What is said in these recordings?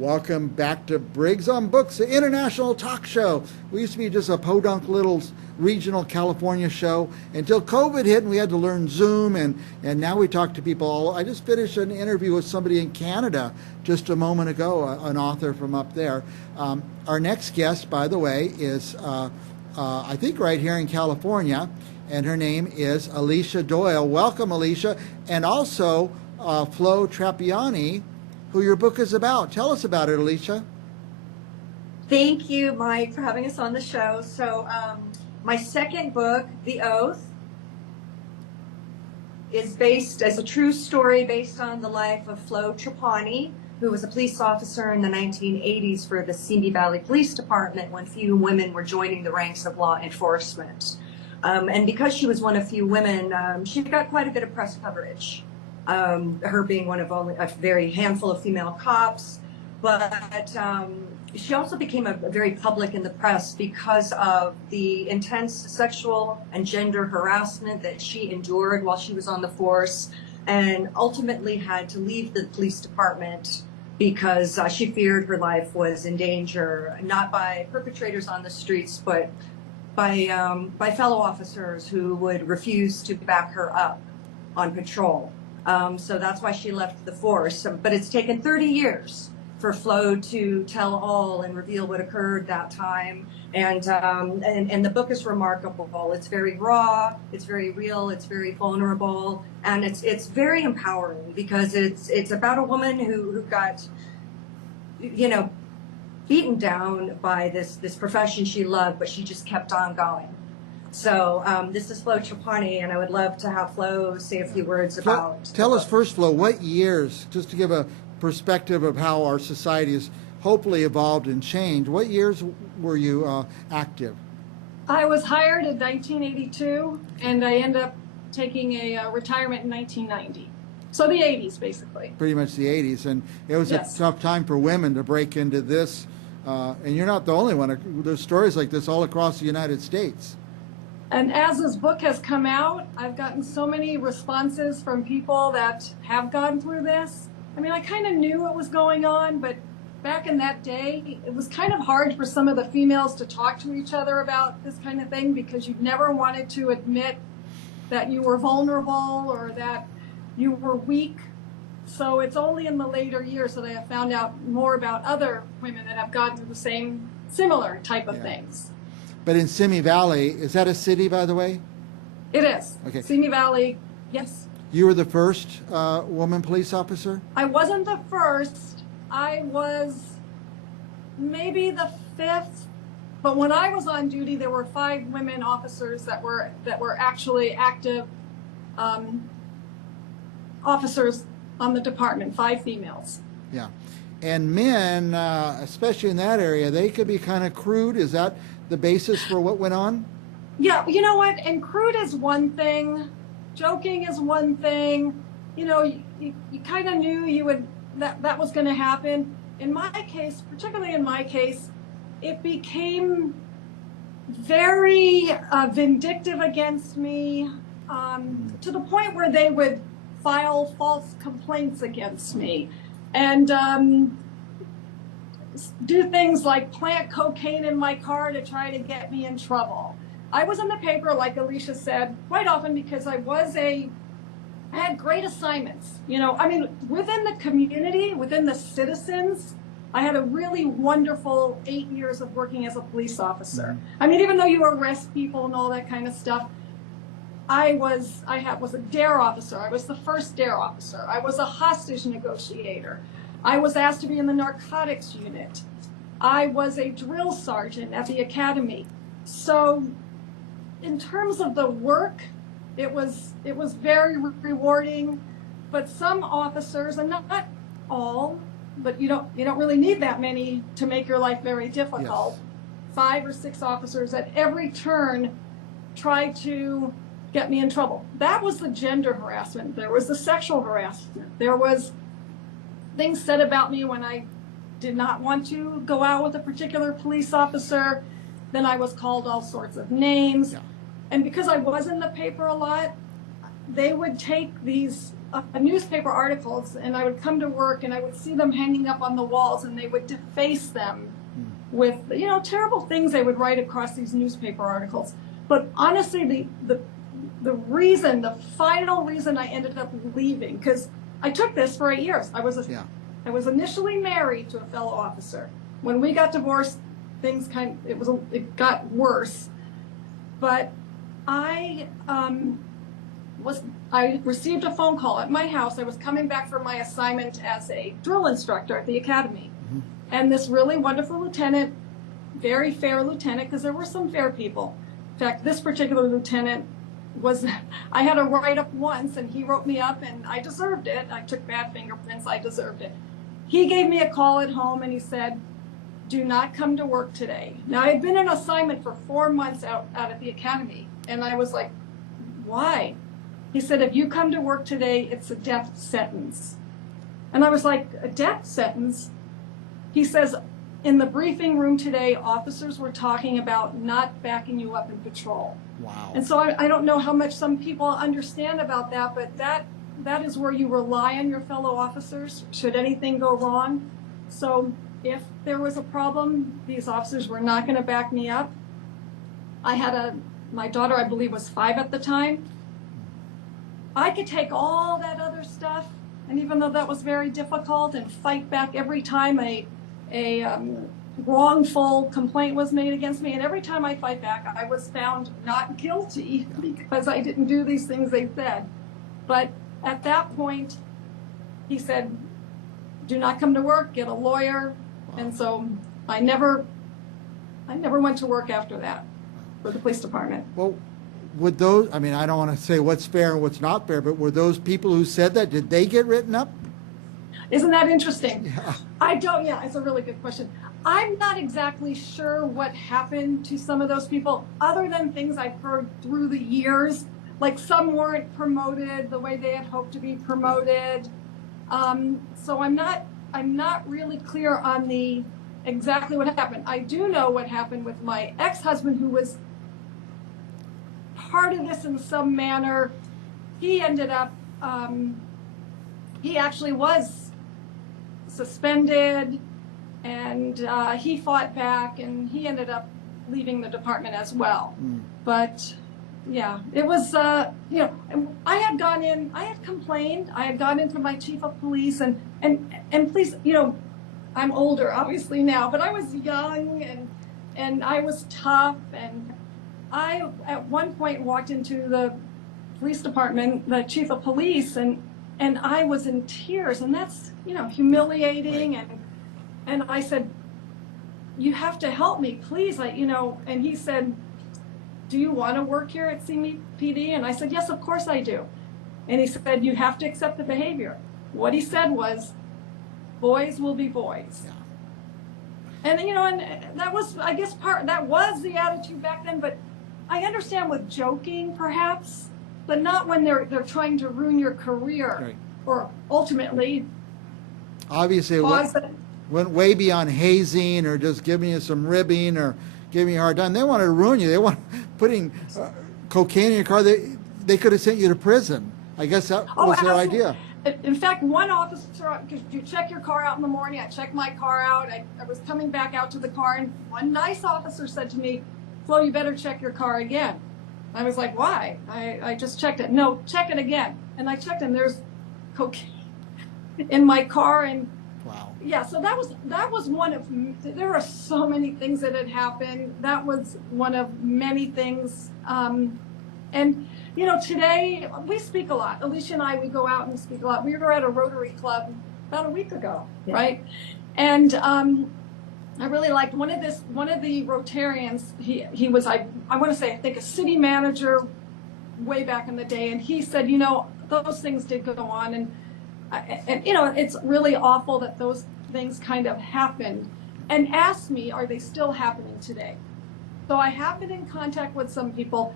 Welcome back to Briggs on Books, the international talk show. We used to be just a podunk little regional California show until COVID hit and we had to learn Zoom, and now we talk to people all. I just finished an interview with somebody in Canada just a moment ago, an author from up there. Our next guest, by the way, is I think right here in California, and her name is Alicia Doyle. Welcome, Alicia. And also Flo Trapani, who your book is about. Tell us about it, Alicia. Thank you, Mike, for having us on the show. So my second book, The Oath, is based as a true story based on the life of Flo Trapani, who was a police officer in the 1980s for the Simi Valley Police Department when few women were joining the ranks of law enforcement. And because she was one of few women, she got quite a bit of press coverage. Her being one of only a very handful of female cops, but she also became very public in the press because of the intense sexual and gender harassment that she endured while she was on the force, and ultimately had to leave the police department because she feared her life was in danger, not by perpetrators on the streets, but by fellow officers who would refuse to back her up on patrol. So that's why she left the force. But it's taken 30 years for Flo to tell all and reveal what occurred that time. And the book is remarkable. It's very raw, it's very real, it's very vulnerable, and it's very empowering because it's about a woman who got, beaten down by this profession she loved, but she just kept on going. So this is Flo Trapani, and I would love to have Flo say a few words about. Tell us first, Flo, what years, just to give a perspective of how our society has hopefully evolved and changed, what years were you active? I was hired in 1982, and I ended up taking a retirement in 1990. So the 80s, basically. Pretty much the 80s, and it was Yes. a tough time for women to break into this, and you're not the only one. There's stories like this all across the United States. And as this book has come out, I've gotten so many responses from people that have gone through this. I mean, I kind of knew what was going on, but back in that day, it was kind of hard for some of the females to talk to each other about this kind of thing because you never wanted to admit that you were vulnerable or that you were weak. So it's only in the later years that I have found out more about other women that have gone through the same similar type of things. But in Simi Valley, is that a city, by the way? It is. Okay. Simi Valley, yes. You were the first woman police officer? I wasn't the first. I was maybe the fifth. But when I was on duty, there were 5 women officers that were actually active officers on the department, 5 females. Yeah. And men, especially in that area, they could be kind of crude. Is that the basis for what went on? Yeah, you know what? And crude is one thing. Joking is one thing. You kind of knew that was going to happen. In my case, particularly in my case, it became very vindictive against me to the point where they would file false complaints against me and do things like plant cocaine in my car to try to get me in trouble. I was in the paper, like Alicia said, quite often because I had great assignments. Within the community, within the citizens, I had a really wonderful 8 years of working as a police officer. I mean, even though you arrest people and all that kind of stuff, I was a DARE officer. I was the first DARE officer. I was a hostage negotiator. I was asked to be in the narcotics unit. I was a drill sergeant at the academy. So in terms of the work, it was very rewarding. But some officers, and not all, but you don't really need that many to make your life very difficult. Yes. 5 or 6 officers at every turn tried to get me in trouble. That was the gender harassment. There was the sexual harassment. There was things said about me when I did not want to go out with a particular police officer. Then I was called all sorts of names. Yeah. And because I was in the paper a lot, they would take these newspaper articles, and I would come to work and I would see them hanging up on the walls, and they would deface them with, you know, terrible things they would write across these newspaper articles. But honestly, the reason, the final reason I ended up leaving, because I took this for 8 years. I was initially married to a fellow officer. When we got divorced, things it got worse. But I received a phone call at my house. I was coming back from my assignment as a drill instructor at the academy. Mm-hmm. And this really wonderful lieutenant, very fair lieutenant, because there were some fair people. In fact, this particular lieutenant I had a write-up once, and he wrote me up, and I deserved it. I took bad fingerprints. I deserved it. He gave me a call at home, and he said, do not come to work today. Now, I had been on assignment for 4 months out at the academy, and I was like, why? He said, if you come to work today, it's a death sentence. And I was like, a death sentence? He says, in the briefing room today, officers were talking about not backing you up in patrol. Wow. And so I don't know how much some people understand about that, but that is where you rely on your fellow officers should anything go wrong. So if there was a problem, these officers were not going to back me up. I had my daughter, I believe, was 5 at the time. I could take all that other stuff, and even though that was very difficult, and fight back every time a wrongful complaint was made against me, and every time I fight back, I was found not guilty because I didn't do these things they said. But at that point, he said, do not come to work, get a lawyer. Wow. And so I never went to work after that for the police department. Well, would those, I mean, I don't want to say what's fair and what's not fair, but were those people who said that, did they get written up? Isn't that interesting? Yeah. Yeah, it's a really good question. I'm not exactly sure what happened to some of those people, other than things I've heard through the years, like some weren't promoted the way they had hoped to be promoted. So I'm not really clear on exactly what happened. I do know what happened with my ex-husband, who was part of this in some manner. He ended up, he actually was suspended, and he fought back, and he ended up leaving the department as well. But yeah, it was, you know, I had complained, I had gone into my chief of police, and police, you know, I'm older obviously now, but I was young, and I was tough, and I at one point walked into the police department, the chief of police, and I was in tears, and that's, you know, humiliating. Right. And I said, you have to help me, please. You know, and he said, do you want to work here at CMPD? And I said, yes, of course I do. And he said, you have to accept the behavior. What he said was, boys will be boys. Yeah. And, you know, and that was, I guess, that was the attitude back then, but I understand with joking, perhaps, but not when they're trying to ruin your career. Right. Or ultimately, Obviously, it went way beyond hazing or just giving you some ribbing or giving you a hard time. They wanted to ruin you. They want putting cocaine in your car. They could have sent you to prison. I guess that was their idea. In fact, one officer, because you check your car out in the morning, I checked my car out. I was coming back out to the car, and one nice officer said to me, Flo, you better check your car again. I was like, why? I just checked it. No, check it again. And I checked, and there's cocaine in my car. And wow. Yeah, so that was one of, there are so many things that had happened. That was one of many things. And, you know, today we speak a lot. Alicia and I, we go out and speak a lot. We were at a Rotary Club about a week ago, yeah. Right? And I really liked one of the Rotarians. He was, I want to say, I think a city manager way back in the day. And he said, you know, those things did go on. And you know, it's really awful that those things kind of happened. And asked me, are they still happening today? So I have been in contact with some people.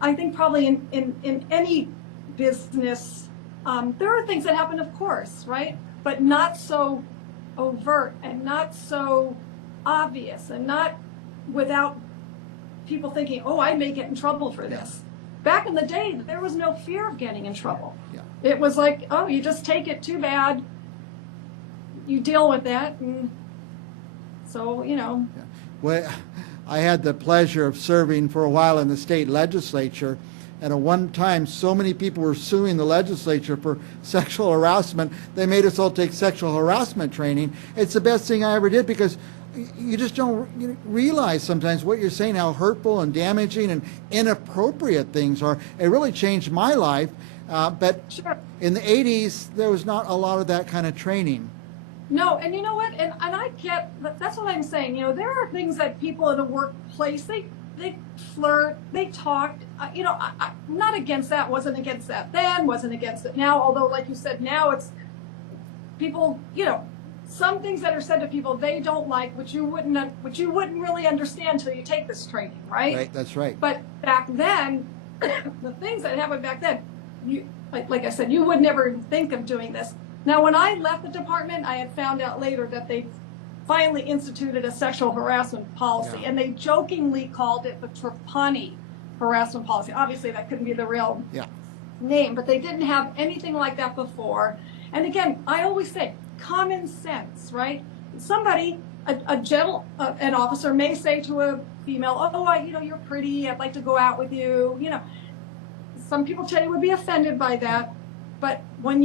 I think probably in any business, there are things that happen, of course, right? But not so overt and not so obvious and not without people thinking, oh, I may get in trouble for this. back in the day, there was no fear of getting in trouble. Yeah. It was like, oh, you just take it, too bad. You deal with that. And so, you know. Yeah. Well, I had the pleasure of serving for a while in the state legislature, and at one time so many people were suing the legislature for sexual harassment, they made us all take sexual harassment training. It's the best thing I ever did, because you just don't realize sometimes what you're saying, how hurtful and damaging and inappropriate things are. It really changed my life, but Sure. in the 80s, there was not a lot of that kind of training. No, and you know what? And I get, that's what I'm saying. You know, there are things that people in the workplace, they flirt, they talk. You know, I'm not against that, wasn't against that then, wasn't against it now. Although, like you said, now it's people, you know, some things that are said to people they don't like, which you wouldn't really understand until you take this training, right? Right, that's right. But back then, the things that happened back then, you, like I said, you would never think of doing this. Now, when I left the department, I had found out later that they finally instituted a sexual harassment policy, Yeah. and they jokingly called it the Trapani harassment policy. Obviously, that couldn't be the real Yeah. name, but they didn't have anything like that before. And again, I always say common sense, right? Somebody, an officer may say to a female, "Oh, you know, you're pretty. I'd like to go out with you." You know, some people tell you would be offended by that. But when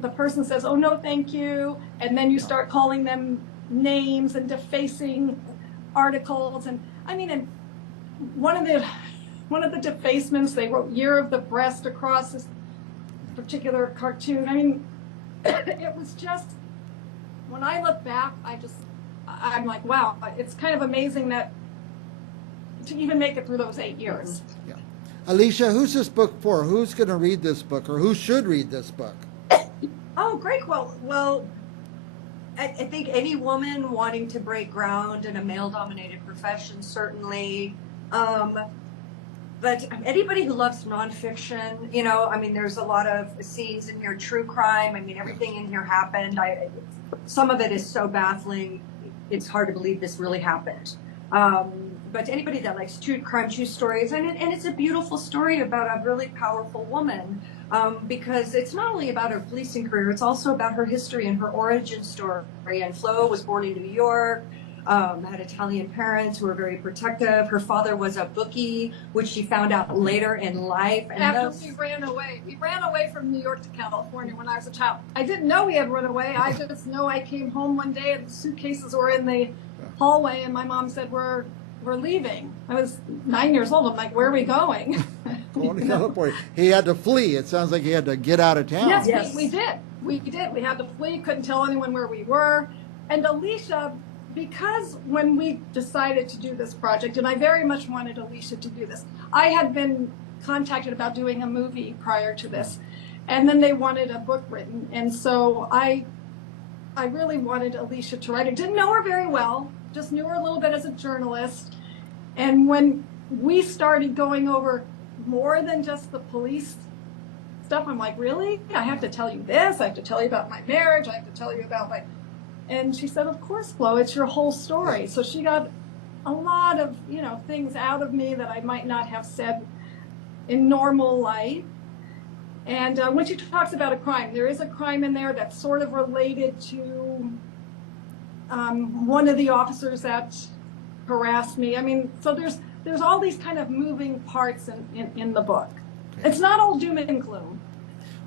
the person says, "Oh no, thank you," and then you start calling them names and defacing articles, and I mean, and one of the defacements, they wrote "Year of the Breast" across this particular cartoon. I mean, it was just, when I look back, I'm like, wow, it's kind of amazing that to even make it through those 8 years. Yeah. Alicia, who's this book for? Who's going to read this book, or who should read this book? Oh, great. Well, I think any woman wanting to break ground in a male-dominated profession, certainly. But anybody who loves nonfiction, you know, I mean, there's a lot of scenes in here, true crime. I mean, everything in here happened. Some of it is so baffling, it's hard to believe this really happened. But anybody that likes true crime, true stories, and it's a beautiful story about a really powerful woman, because it's not only about her policing career, it's also about her history and her origin story. And Flo was born in New York, had Italian parents who were very protective. Her father was a bookie, which she found out later in life. And After we ran away from New York to California when I was a child. I didn't know we had run away. I just know I came home one day and the suitcases were in the hallway, and my mom said, we're leaving. I was 9 years old. I'm like, where are we going? Going to California. He had to flee. It sounds like he had to get out of town. Yes, we did. We did. We had to flee. Couldn't tell anyone where we were. And Alicia, because when we decided to do this project, and I very much wanted Alicia to do this, I had been contacted about doing a movie prior to this, and then they wanted a book written. And so I really wanted Alicia to write it. Didn't know her very well, just knew her a little bit as a journalist. And when we started going over more than just the police stuff, I'm like, really? I have to tell you this, I have to tell you about my marriage, I have to tell you about my... And she said, of course, Flo, it's your whole story. So she got a lot of, you know, things out of me that I might not have said in normal life. And when she talks about a crime, there is a crime in there that's sort of related to one of the officers that harassed me. I mean, so there's all these kind of moving parts in the book. Okay. It's not all doom and gloom.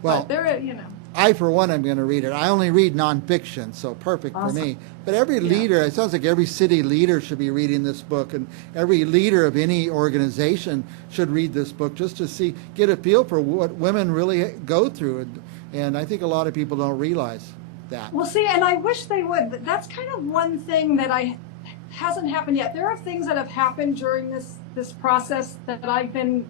Well, but there, you know. I, for one, am going to read it. I only read nonfiction, so perfect for me. But every leader, it sounds like every city leader should be reading this book, and every leader of any organization should read this book just to get a feel for what women really go through. And I think a lot of people don't realize that. Well, see, and I wish they would. That's kind of one thing that hasn't happened yet. There are things that have happened during this process that I've been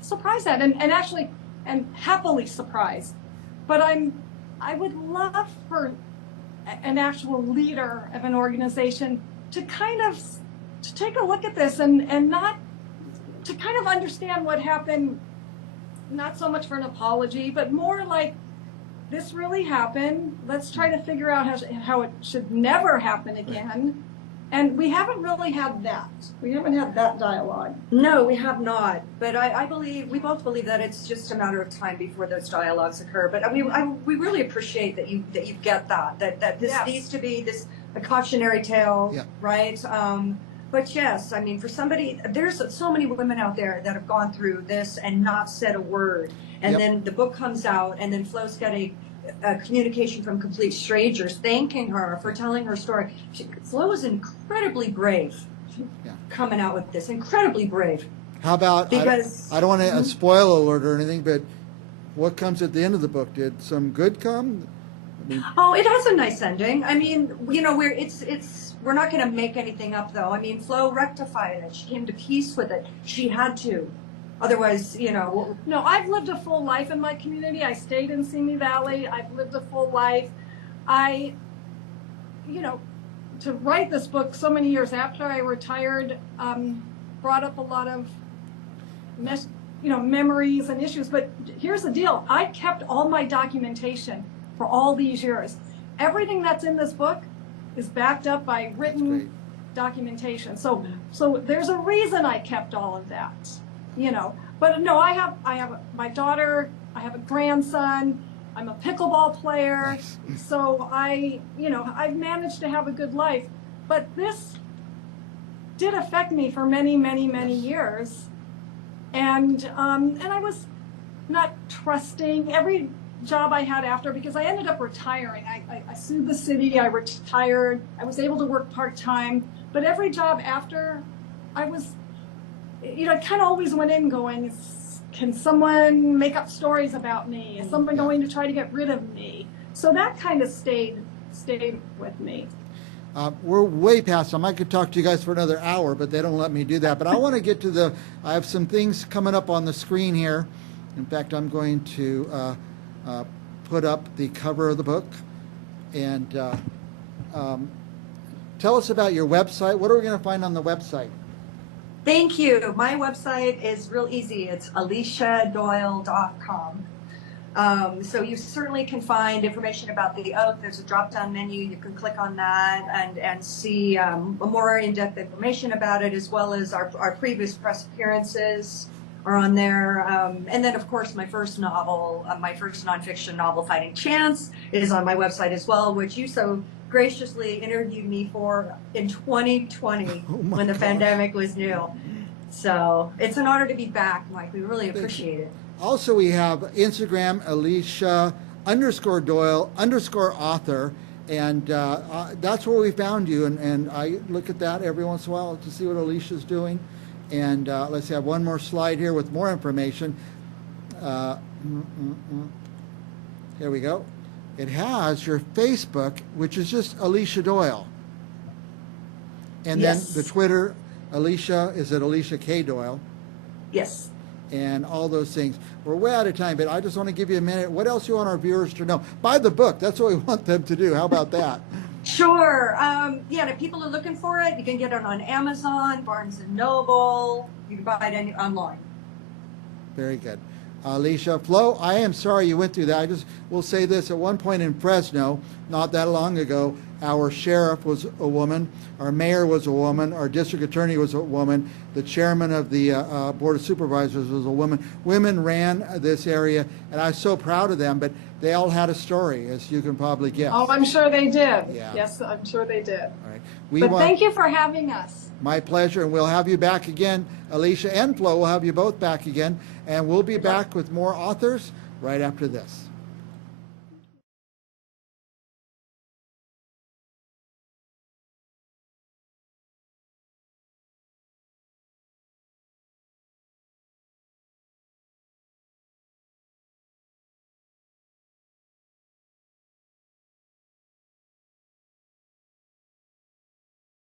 surprised at, and actually, and happily surprised. But I would love for an actual leader of an organization to kind of to take a look at this and not to kind of understand what happened, not so much for an apology, but more like, this really happened. Let's try to figure out how it should never happen again. And we haven't really had that. We haven't had that dialogue. No, we have not. But I believe, we both believe that it's just a matter of time before those dialogues occur. But we really appreciate that you get that this Yes. needs to be a cautionary tale, Yeah. right? But yes, I mean, for somebody, there's so many women out there that have gone through this and not said a word. And Yep. then the book comes out, and then Flo's got a communication from complete strangers thanking her for telling her story. Flo was incredibly brave Yeah. coming out with this, incredibly brave. How about, Because- I don't want to spoil alert or anything, but what comes at the end of the book? Did some good come? I mean, Oh, it has a nice ending. I mean, you know, we're not going to make anything up, though. I mean, Flo rectified it. She came to peace with it. She had to. Otherwise, you know. No, I've lived a full life in my community. I stayed in Simi Valley. I've lived a full life. You know, to write this book so many years after I retired, brought up a lot of, memories and issues. But here's the deal. I kept all my documentation for all these years. Everything that's in this book is backed up by great. written documentation. So there's a reason I kept all of that. But no, I have my daughter, I have a grandson, I'm a pickleball player. Nice. So I've managed to have a good life, but this did affect me for many, many, many years. And I was not trusting every job I had after, because I ended up retiring. I sued the city, I retired, I was able to work part-time, but every job after, I was, I kind of always went in going, can someone make up stories about me? Is someone going to try to get rid of me? So that kind of stayed with me. We're way past time. I could talk to you guys for another hour, but they don't let me do that. But I want to get to I have some things coming up on the screen here. In fact, I'm going to put up the cover of the book. And tell us about your website. What are we going to find on the website? Thank you. My website is real easy. It's aliciadoyle.com. So you certainly can find information about the oath. There's a drop-down menu. You can click on that and see more in-depth information about it, as well as our previous press appearances are on there. And then, of course, my first novel, my first nonfiction novel, Fighting Chance, is on my website as well, which you so graciously interviewed me for in 2020 when the pandemic was new. So it's an honor to be back, Mike. We really appreciate it. Also, we have Instagram, Alicia_Doyle_author, and that's where we found you. And I look at that every once in a while to see what Alicia's doing. And let's have one more slide here with more information. Here we go. It has your Facebook, which is just Alicia Doyle. And Yes. then the Twitter, Alicia, is it Alicia K. Doyle? Yes. And all those things. We're way out of time, but I just want to give you a minute. What else you want our viewers to know? Buy the book. That's what we want them to do. How about that? Sure. If people are looking for it, you can get it on Amazon, Barnes & Noble. You can buy it online. Very good. Alicia, Flo, I am sorry you went through that. I just will say this. At one point in Fresno, not that long ago, our sheriff was a woman, our mayor was a woman, our district attorney was a woman, the chairman of the Board of Supervisors was a woman. Women ran this area, and I was so proud of them, but they all had a story, as you can probably guess. Oh, I'm sure they did. Yeah. Yes, I'm sure they did. All right. Thank you for having us. My pleasure, and we'll have you back again. Alicia and Flo will have you both back again, and we'll be back with more authors right after this.